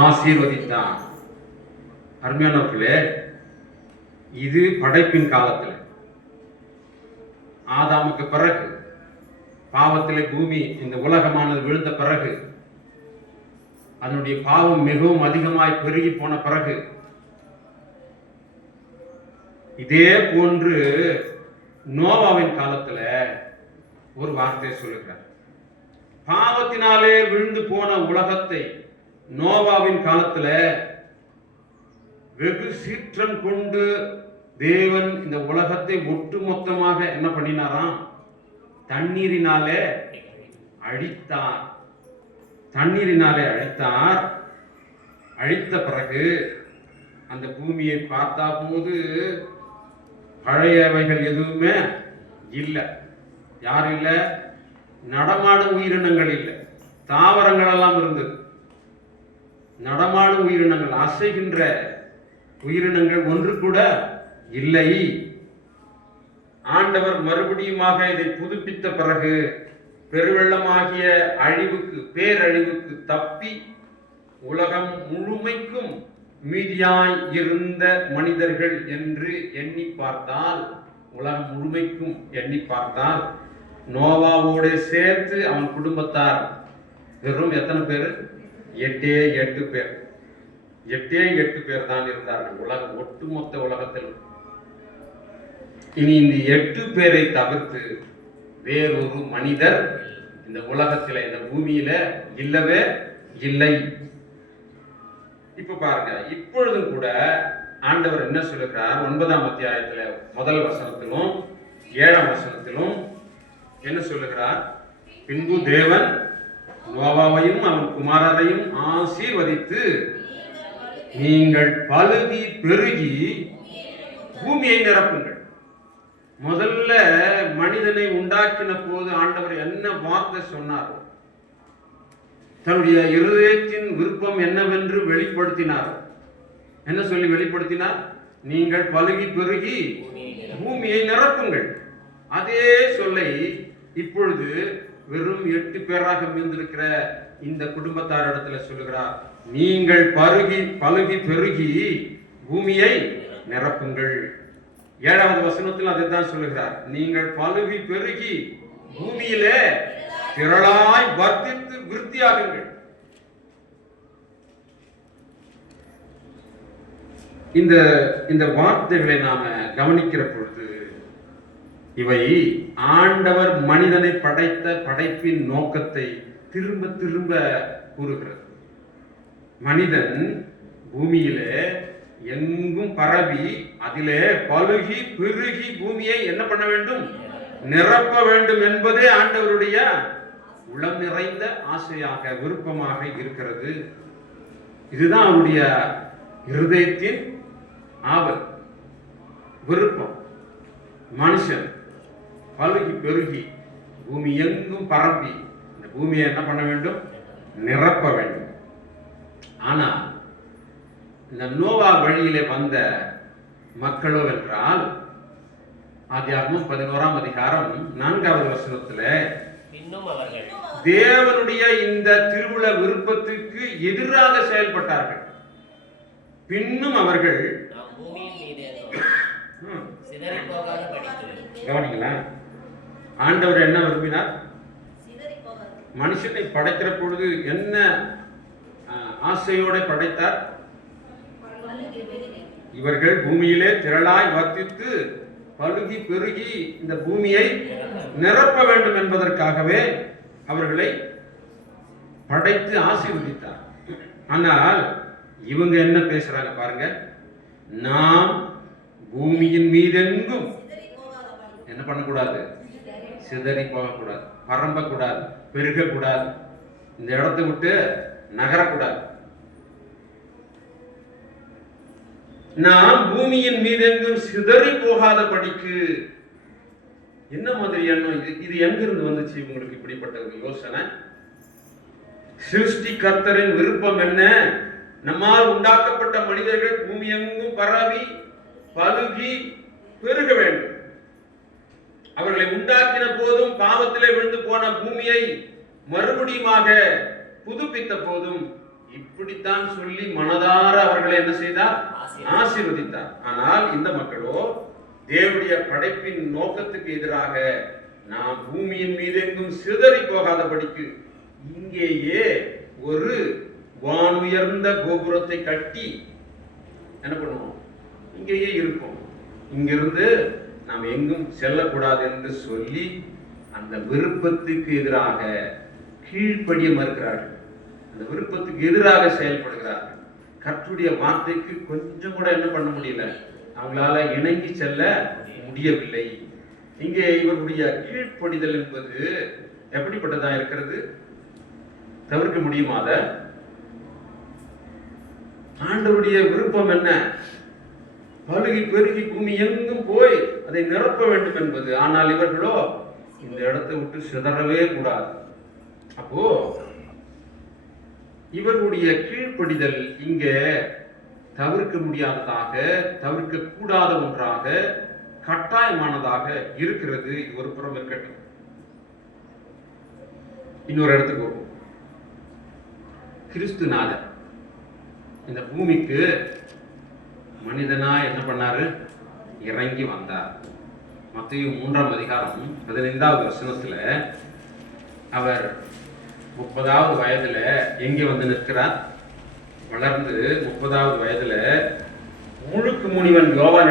ஆசீர்வதித்தான். அருமையானவர்களே, இது படைப்பின் காலத்தில் ஆதாமுக்கு பிறகு, பாவத்திலே பூமி இந்த உலகமானது விழுந்த பிறகு, அதனுடைய பாவம் மிகவும் அதிகமாய் பெருகி போன பிறகு, இதே போன்று நோவாவின் காலத்துல ஒரு வார்த்தையை சொல்லுகிறார். பாவத்தினாலே விழுந்து போன உலகத்தை நோவாவின் காலத்துல வெகு சீற்றம் கொண்டு தேவன் இந்த உலகத்தை ஒட்டுமொத்தமாக என்ன பண்ணினாராம்? தண்ணீரினாலே அழித்தார். தண்ணீரினாலே அழித்தார். அழித்த பிறகு அந்த பூமியை பார்த்தா போது பழையவைகள் எதுவுமே இல்லை. யார் இல்லை? நடமாடும் உயிரினங்கள் இல்லை. தாவரங்கள் எல்லாம் இருந்தது. நடமாடும் உயிரினங்கள், அசைகின்ற உயிரினங்கள் ஒன்று கூட இல்லை. ஆண்டவர் மறுபடியுமாக இதை புதுப்பித்த பிறகு பெருவெள்ளமாகிய அழிவுக்கு, பேரழிவுக்கு தப்பி உலகம் முழுமைக்கும் மீதியாய் இருந்த மனிதர்கள் என்று எண்ணி பார்த்தால், உலகம் முழுமைக்கும் எண்ணி பார்த்தால், நோவாவோட சேர்த்து அவன் குடும்பத்தார் வெறும் எத்தனை பேர்? 8 பேர். 8 பேர் தான் இருந்தார்கள் உலகம், ஒட்டுமொத்த உலகத்தில். இனி இந்த 8 பேரை தவிர்த்து வேறொரு மனிதர் இந்த உலகத்தில், இந்த பூமியில இல்லவே இல்லை. இப்ப பாருங்க, இப்பொழுதும் கூட ஆண்டவர் என்ன சொல்லுகிறார்? 9ஆம் அத்தியாயத்துல முதல் வசனத்திலும் 7ஆம் வசனத்திலும் என்ன சொல்லுகிறார்? பின்பு தேவன் நோவாவையும் அவன் குமாரரையும் ஆசீர்வதித்து, நீங்கள் பலுகி பெருகி பூமியை நிரப்புங்கள். முதல்ல மனிதனை உண்டாக்கின போது ஆண்டவர் என்ன வார்த்தை சொன்னார்? தன்னுடைய இருதயத்தின் விருப்பம் என்னவென்று வெளிப்படுத்தினார். என்ன சொல்லி வெளிப்படுத்தினார்? நீங்கள் பலுகி பெருகி பூமியை நிரப்புங்கள். அதே சொல்லை இப்பொழுது வெறும் 8 பேராக மீந்திருக்கிற இந்த குடும்பத்தார் இடத்துல சொல்லுகிறார். நீங்கள் பலுகி பெருகி பூமியை நிரப்புங்கள். 7வது வசனத்தில் அதைத்தான் சொல்லுகிறார். நீங்கள் பலுகி பெருகி பூமியிலே திரளாய் வர்த்தித்து விருத்தியாகுங்கள். இந்த வார்த்தைகளை நாம கவனிக்கிற பொழுது இவை ஆண்டவர் மனிதனை படைத்த படைப்பின் நோக்கத்தை திரும்ப திரும்ப கூறுகிறது. மனிதன் பூமியிலே எங்கும் பரவி அதிலே பலுகி பெருகி பூமியை என்ன பண்ண வேண்டும்? நிரப்ப வேண்டும் என்பதே ஆண்டவருடைய உளம் நிறைந்த ஆசையாக, விருப்பமாக இருக்கிறது. இதுதான் அவருடைய இருதயத்தின் ஆவல், விருப்பம். மனுஷன் பலுகி பெருகி பூமி எங்கும் பரப்பி இந்த பூமியை என்ன பண்ண வேண்டும்? நிரப்ப வேண்டும். ஆனா இந்த நோவா வழியிலே வந்த மக்களோ என்றால், ஆதியாகமம் 11ஆம் அதிகாரம் 4வது வசனத்துல தேவனுடைய இந்த திருவுள விருப்பத்துக்கு எதிராக செயல்பட்டார்கள். பின்னும் அவர்கள் கவனிங்களா, ஆண்டவர் என்ன விரும்பினார்? மனுஷனை படைக்கிற பொழுது என்ன ஆசையோட படைத்தார்? இவர்கள் பூமியிலே திரளாய் வர்த்தித்து பலுகி பெருகி இந்த பூமியை நிரப்ப வேண்டும் என்பதற்காகவே அவர்களை படைத்து ஆசீர்வதித்தார். ஆனால் இவங்க என்ன பேசுறாங்க பாருங்க. நாம் பூமியின் மீதெங்கும் என்ன பண்ணக்கூடாது? சிதறி போகக்கூடாது, பரம்பக்கூடாது, பெருகக்கூடாது, இந்த இடத்தை விட்டு நகரக்கூடாது. நாம் பூமியின் மீதெங்கும் சிதறி போகாத படிக்கு. என்ன மாதிரி எண்ணம் இது? எங்கிருந்து வந்துச்சு உங்களுக்கு இப்படிப்பட்ட ஒரு யோசனை? சிருஷ்டி கர்த்தரின் விருப்பம் என்ன? நம்மால் உண்டாக்கப்பட்ட மனிதர்கள் பூமி எங்கும் பரவி பலுகி பெருக வேண்டும். அவர்களை உண்டாக்கின போதும் பாவத்திலே விழுந்து போன பூமியை மறுபடியுமாக புதுப்பித்த போதும் இப்படித்தான் சொல்லி மனதார அவர்களை என்ன செய்தார்? ஆசீர்வதித்தார். ஆனால் இந்த மக்களோ தேவனுடைய படைப்பின் நோக்கத்துக்கு எதிராக நாம் பூமியின் மீது எங்கும் சிதறி போகாதபடிக்கு இங்கேயே ஒரு வானுயர்ந்த கோபுரத்தை கட்டி என்ன பண்ணுவோம்? இங்கேயே இருப்போம், இங்கிருந்து நாம் எங்கும் செல்லக்கூடாது என்று சொல்லி அந்த விருப்பத்துக்கு எதிராக கீழ்ப்படிய மறுக்கிறார்கள். அந்த விருப்பத்துக்கு எதிராக செயல்படுகிறார்கள். கர்த்தருடைய வார்த்தைக்கு கொஞ்சம் கூட என்ன பண்ண முடியல, அவங்களால இணங்கி செல்ல முடியவில்லை. இங்கே இவருடைய கீழ்ப்படிதல் என்பது எப்படிப்பட்டதா இருக்கிறது? தவிர்க்க முடியுமாத? ஆண்டவருடைய விருப்பம் என்ன? பழுகி பெருகி பூமி எங்கும் போய் அதை நிரப்ப வேண்டும் என்பது. ஆனால் இவர்களோ இந்த இடத்தை விட்டு சிதறவே கூடாது. அப்போ இவர்களுடைய கீழ்ப்படிதல் இங்க தவிர்க்க முடியாததாக, தவிர்க்க கூடாத ஒன்றாக, கட்டாயமானதாக இருக்கிறது. இது ஒரு புறம் இருக்கட்டும். இன்னொரு இடத்துக்கு வருவோம். கிறிஸ்துநாதர் இந்த பூமிக்கு மனிதனா என்ன பண்ணாரு? இறங்கி வந்தார். மத்தேயு 3ஆம் அதிகாரம் 15வது வசனத்துல அவர் 30வது வயதுல எங்கே வந்து நிற்கிறார்? வளர்ந்து 30வது வயதுல முழுக்கு முனிவன் யோவான்